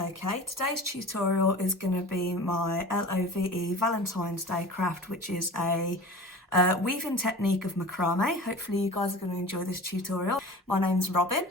Okay, today's tutorial is going to be my LOVE Valentine's Day craft, which is a weaving technique of macrame. Hopefully you guys are going to enjoy this tutorial. My name's Robin.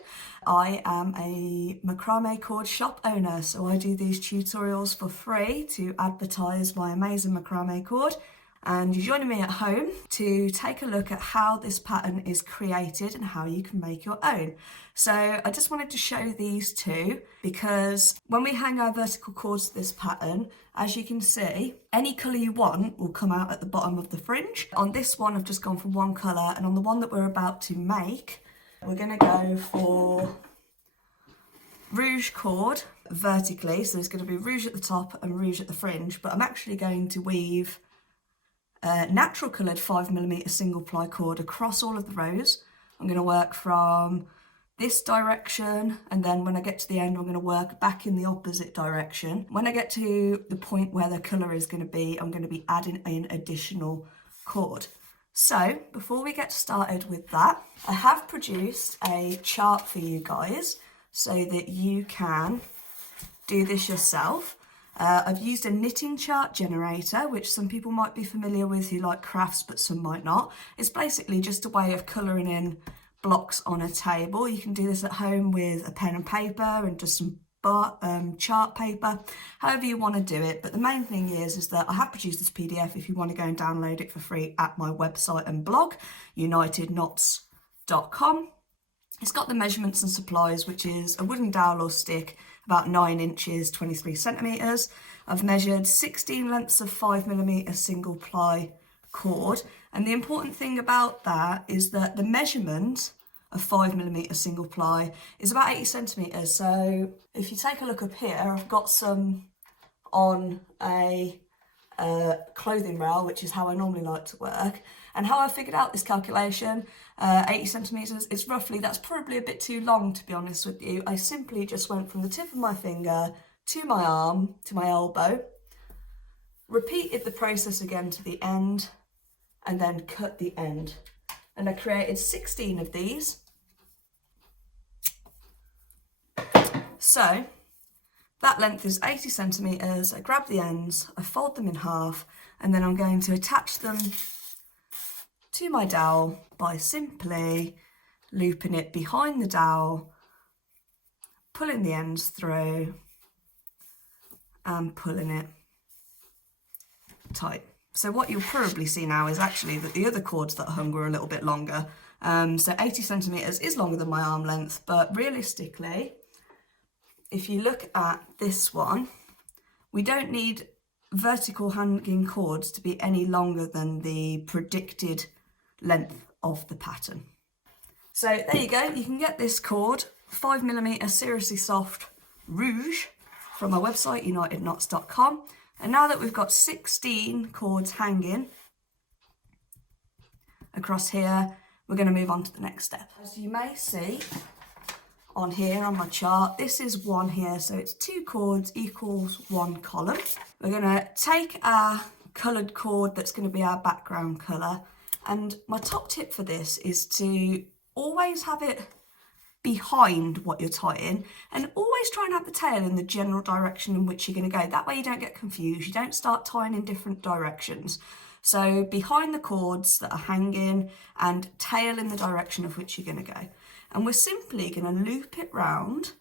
I am a macrame cord shop owner, so I do these tutorials for free to advertise my amazing macrame cord. And you're joining me at home to take a look at how this pattern is created and how you can make your own. So I just wanted to show these two because when we hang our vertical cords to this pattern, as you can see, any colour you want will come out at the bottom of the fringe. On this one, I've just gone for one colour, and on the one that we're about to make, we're going to go for rouge cord vertically. So there's going to be rouge at the top and rouge at the fringe, but I'm actually going to weave natural coloured 5mm single ply cord across all of the rows. I'm going to work from this direction, and then when I get to the end I'm going to work back in the opposite direction. When I get to the point where the colour is going to be, I'm going to be adding in additional cord. So before we get started with that, I have produced a chart for you guys so that you can do this yourself. I've used a knitting chart generator, which some people might be familiar with who like crafts, but some might not. It's basically just a way of colouring in blocks on a table. You can do this at home with a pen and paper and just some chart paper, however you want to do it. But the main thing is that I have produced this PDF if you want to go and download it for free at my website and blog, unitedknots.com. It's got the measurements and supplies, which is a wooden dowel or stick, about 9 inches, 23 centimetres. I've measured 16 lengths of 5mm single ply cord. And the important thing about that is that the measurement of 5mm single ply is about 80 centimetres. So if you take a look up here, I've got some on a clothing rail, which is how I normally like to work. And how I figured out this calculation, 80 centimetres, it's roughly, that's probably a bit too long to be honest with you. I simply just went from the tip of my finger to my arm, to my elbow, repeated the process again to the end, and then cut the end. And I created 16 of these. So that length is 80 centimetres. I grab the ends, I fold them in half, and then I'm going to attach them to my dowel by simply looping it behind the dowel, pulling the ends through and pulling it tight. So what you'll probably see now is actually that the other cords that I hung were a little bit longer. So 80 centimetres is longer than my arm length, but realistically, if you look at this one, we don't need vertical hanging cords to be any longer than the predicted length of the pattern. So there you go, you can get this cord, 5mm seriously soft rouge, from my website unitedknots.com. And now that we've got 16 cords hanging across here, we're going to move on to the next step. As you may see on here on my chart, this is one here, so it's 2 cords equals 1 column. We're going to take our coloured cord that's going to be our background colour, and my top tip for this is to always have it behind what you're tying, and always try and have the tail in the general direction in which you're going to go. That way you don't get confused, you don't start tying in different directions. So behind the cords that are hanging and tail in the direction of which you're going to go. And we're simply going to loop it round,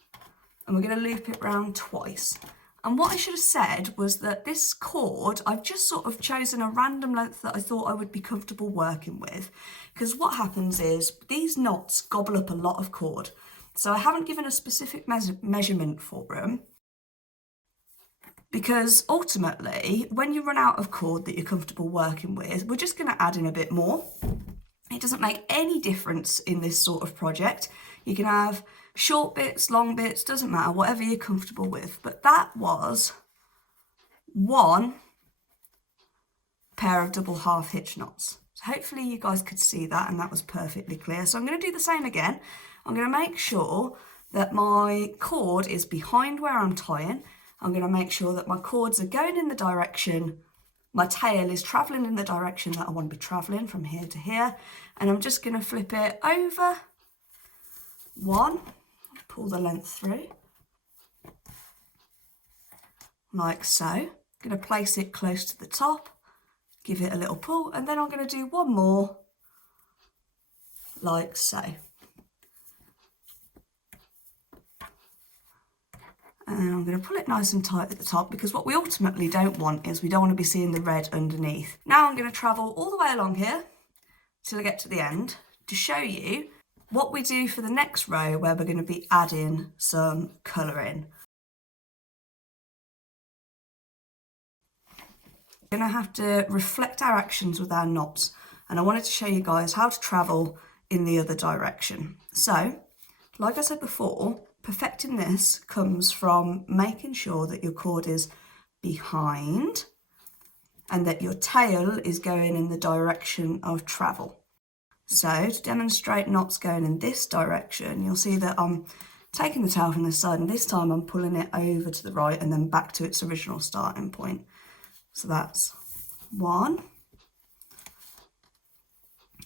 and we're going to loop it round twice. And what I should have said was that this cord, I've just sort of chosen a random length that I thought I would be comfortable working with. Because what happens is these knots gobble up a lot of cord. So I haven't given a specific measurement for them. Because ultimately, when you run out of cord that you're comfortable working with, we're just going to add in a bit more. It doesn't make any difference in this sort of project. You can have short bits, long bits, doesn't matter, whatever you're comfortable with. But that was one pair of double half hitch knots. So hopefully you guys could see that, and that was perfectly clear. So I'm going to do the same again. I'm going to make sure that my cord is behind where I'm tying. I'm going to make sure that my cords are going in the direction, my tail is travelling in the direction that I want to be travelling from here to here. And I'm just going to flip it over one, pull the length through, like so. I'm going to place it close to the top, give it a little pull, and then I'm going to do one more like so. And I'm going to pull it nice and tight at the top, because what we ultimately don't want is we don't want to be seeing the red underneath. Now I'm going to travel all the way along here till I get to the end to show you what we do for the next row, where we're going to be adding some colour in. We're going to have to reflect our actions with our knots, and I wanted to show you guys how to travel in the other direction. So, like I said before, perfecting this comes from making sure that your cord is behind and that your tail is going in the direction of travel. So to demonstrate knots going in this direction, you'll see that I'm taking the tail from this side, and this time I'm pulling it over to the right and then back to its original starting point. So that's one.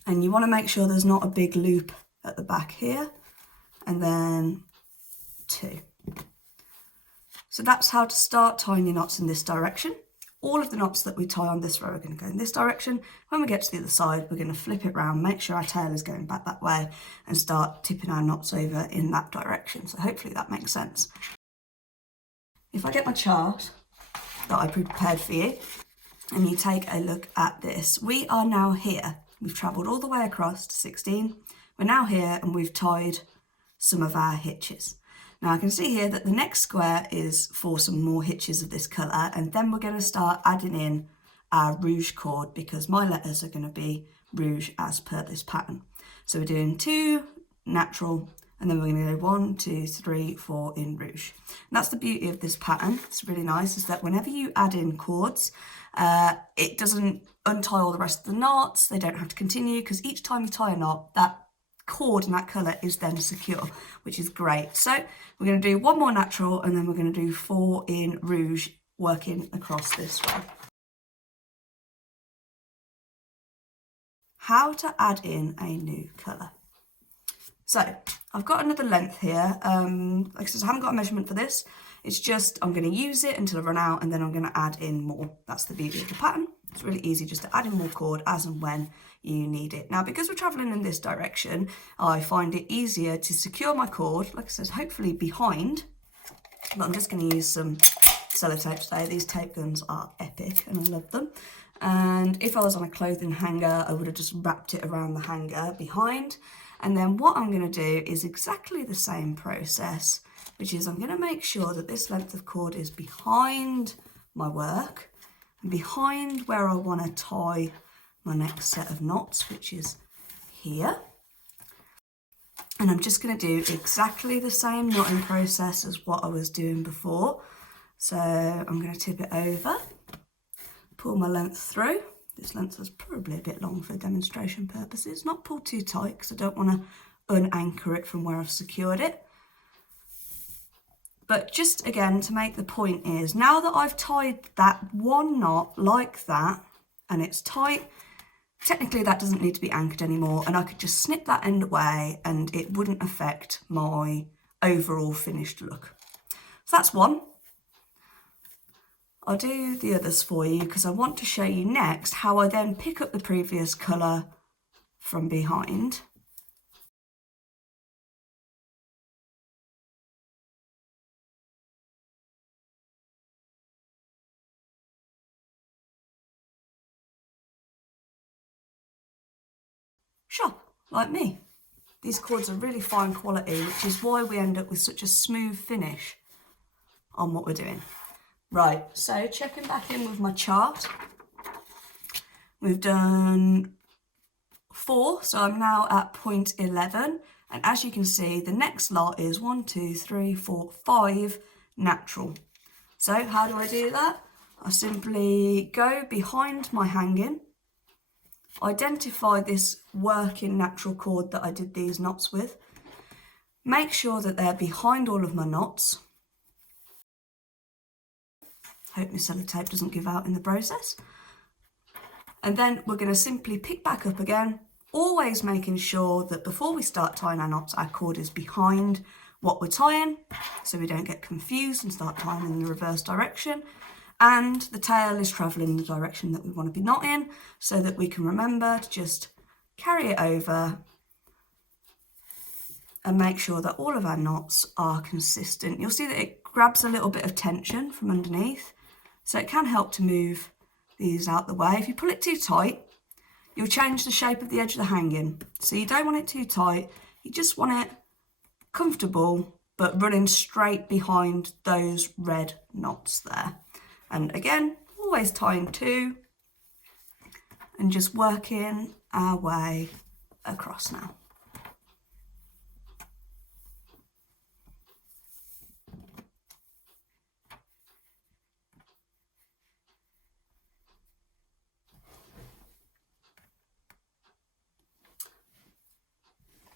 And you want to make sure there's not a big loop at the back here, and then two. So that's how to start tying your knots in this direction. All of the knots that we tie on this row are going to go in this direction. When we get to the other side, we're going to flip it round, make sure our tail is going back that way, and start tipping our knots over in that direction. So hopefully that makes sense. If I get my chart that I prepared for you, and you take a look at this, we are now here. We've travelled all the way across to 16. We're now here, and we've tied some of our hitches. Now I can see here that the next square is for some more hitches of this colour, and then we're going to start adding in our rouge cord, because my letters are going to be rouge as per this pattern. So we're doing 2 natural, and then we're going to go 1, 2, 3, 4 in rouge. And that's the beauty of this pattern. It's really nice, is that whenever you add in cords, it doesn't untie all the rest of the knots. They don't have to continue, because each time you tie a knot, that cord and that colour is then secure, which is great. So we're going to do 1 more natural, and then we're going to do 4 in rouge, working across this way. How to add in a new colour. So I've got another length here. Like I said, I haven't got a measurement for this. It's just I'm going to use it until I run out, and then I'm going to add in more. That's the beauty of the pattern. It's really easy just to add in more cord as and when you need it. Now, because we're travelling in this direction, I find it easier to secure my cord, like I said, hopefully behind, but I'm just going to use some sellotape today. These tape guns are epic and I love them. And if I was on a clothing hanger, I would have just wrapped it around the hanger behind. And then what I'm going to do is exactly the same process, which is I'm going to make sure that this length of cord is behind my work and behind where I want to tie my next set of knots, which is here. And I'm just going to do exactly the same knotting process as what I was doing before. So I'm going to tip it over, pull my length through. This length is probably a bit long for demonstration purposes. Not pull too tight, because I don't want to unanchor it from where I've secured it. But just again, to make the point is, now that I've tied that one knot like that, and it's tight, technically that doesn't need to be anchored anymore, and I could just snip that end away and it wouldn't affect my overall finished look. So that's one. I'll do the others for you because I want to show you next how I then pick up the previous colour from behind. Shop, like me. These cords are really fine quality, which is why we end up with such a smooth finish on what we're doing. Right, so checking back in with my chart. We've done 4, so I'm now at point 11. And as you can see, the next lot is 1, 2, 3, 4, 5 natural. So how do I do that? I simply go behind my hanging, identify this working natural cord that I did these knots with, make sure that they're behind all of my knots. Hope my sellotape doesn't give out in the process. And then we're going to simply pick back up again, always making sure that before we start tying our knots, our cord is behind what we're tying, so we don't get confused and start tying in the reverse direction. And the tail is travelling in the direction that we want to be knotting, so that we can remember to just carry it over and make sure that all of our knots are consistent. You'll see that it grabs a little bit of tension from underneath, so it can help to move these out the way. If you pull it too tight, you'll change the shape of the edge of the hanging. So you don't want it too tight, you just want it comfortable, but running straight behind those red knots there. And again, always tying two and just working our way across now.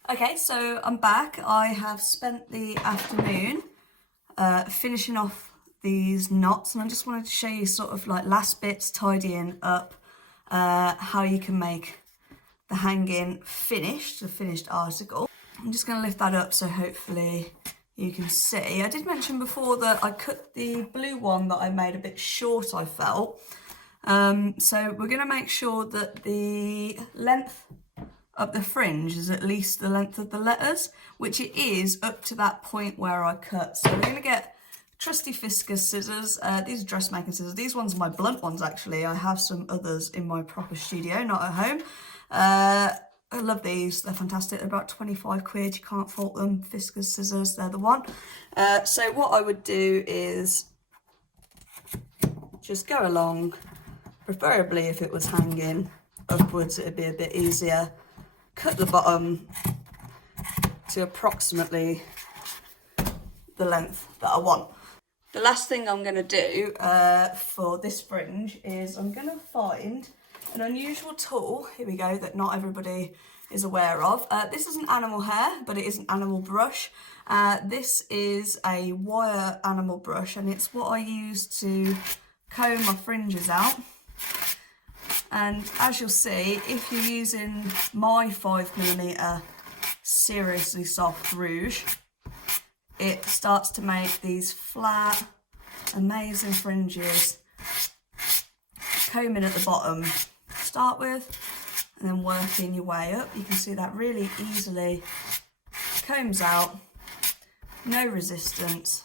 Okay, so I'm back. I have spent the afternoon finishing off these knots, and I just wanted to show you sort of like last bits, tidying up, how you can make the hanging finished, the finished article. I'm just going to lift that up so hopefully you can see. I did mention before that I cut the blue one that I made a bit short, I felt. So we're going to make sure that the length of the fringe is at least the length of the letters, which it is up to that point where I cut. So we're going to get trusty Fiskars scissors. These are dressmaking scissors. These ones are my blunt ones, actually. I have some others in my proper studio, not at home. I love these. They're fantastic. They're about 25 quid. You can't fault them. Fiskars scissors, they're the one. So what I would do is just go along, preferably if it was hanging upwards, it'd be a bit easier. Cut the bottom to approximately the length that I want. The last thing I'm going to do for this fringe is I'm going to find an unusual tool, here we go, that not everybody is aware of. This isn't animal hair, but it is an animal brush. This is a wire animal brush, and it's what I use to comb my fringes out. And as you'll see, if you're using my 5mm seriously soft rouge, it starts to make these flat, amazing fringes, combing at the bottom to start with, and then working your way up. You can see that really easily combs out, no resistance.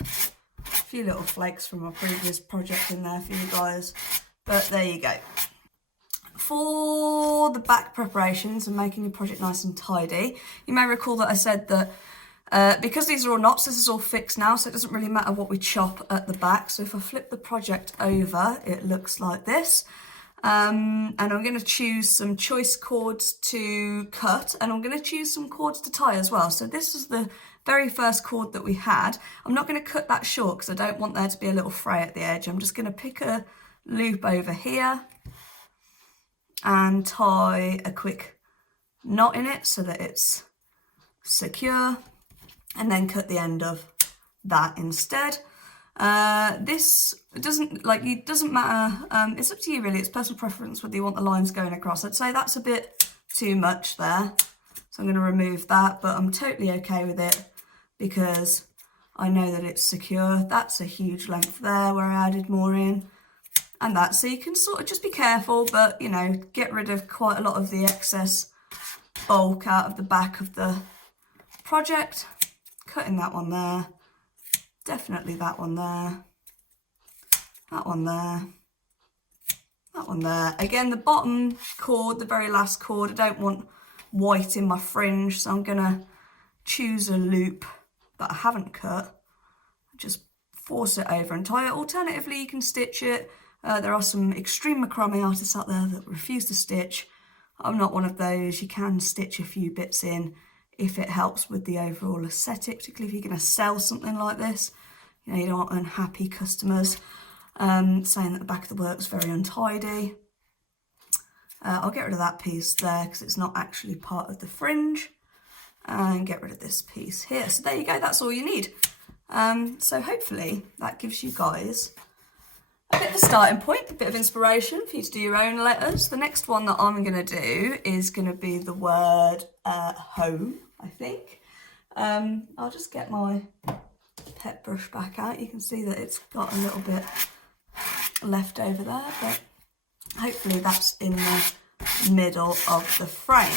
A few little flakes from my previous project in there for you guys, but there you go. For the back preparations and making your project nice and tidy, you may recall that I said that because these are all knots, this is all fixed now, so it doesn't really matter what we chop at the back. So if I flip the project over, it looks like this. And I'm going to choose some choice cords to cut, and I'm going to choose some cords to tie as well. So this is the very first cord that we had. I'm not going to cut that short because I don't want there to be a little fray at the edge. I'm just going to pick a loop over here and tie a quick knot in it so that it's secure, and then cut the end of that instead. This doesn't matter, it's up to you really, it's personal preference whether you want the lines going across. I'd say that's a bit too much there, so I'm going to remove that, but I'm totally okay with it because I know that it's secure. That's a huge length there where I added more in, and that, so you can sort of just be careful, but you know, get rid of quite a lot of the excess bulk out of the back of the project. Cutting that one there, definitely that one there, that one there, that one there. Again, the bottom cord, the very last cord, I don't want white in my fringe, so I'm gonna choose a loop that I haven't cut, just force it over and tie it. Alternatively, you can stitch it. There are some extreme macrame artists out there that refuse to stitch. I'm not one of those. You can stitch a few bits in if it helps with the overall aesthetic, particularly if you're going to sell something like this. You know, you don't want unhappy customers saying that the back of the work's very untidy. I'll get rid of that piece there because it's not actually part of the fringe, and get rid of this piece here. So there you go, that's all you need. So hopefully that gives you guys a bit of a starting point, a bit of inspiration for you to do your own letters. The next one that I'm going to do is going to be the word home, I think. I'll just get my pet brush back out. You can see that it's got a little bit left over there, but hopefully that's in the middle of the frame.